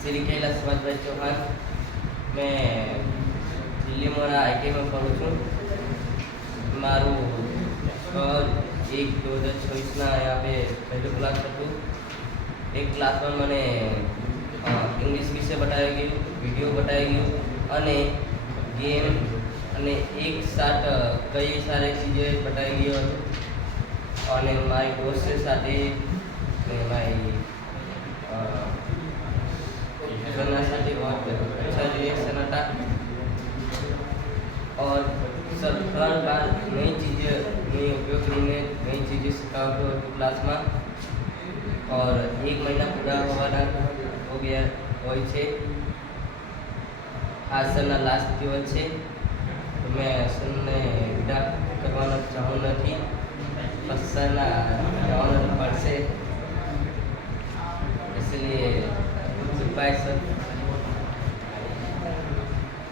श्री कैलाश भाई चौहान। मैं दिल्ली मोरा आई में पढ़ूँ छूँ। मारू 1/2024 यहाँ पे पहले क्लास હતું। एक क्लास में मैंने इंग्लिश विषय बताया गया, वीडियो बताया गया અને गेम અને એક સાथ कई सारी चीज़ें बताई गई और मारी दोस्त से साथ मारी साथ बहुत अच्छा रिएक्शन था और सर हर बार नई चीज़ें नई उपयोग नई चीज़ें सिखाते क्लास में और 1 महीना पूरा हो गया हो। आज सरना लास्ट दिवस है तो मैं सरने विदा करवाना चाहूँ नहीं, बस सरना जवाना पड़से, इसलिए बाय सर।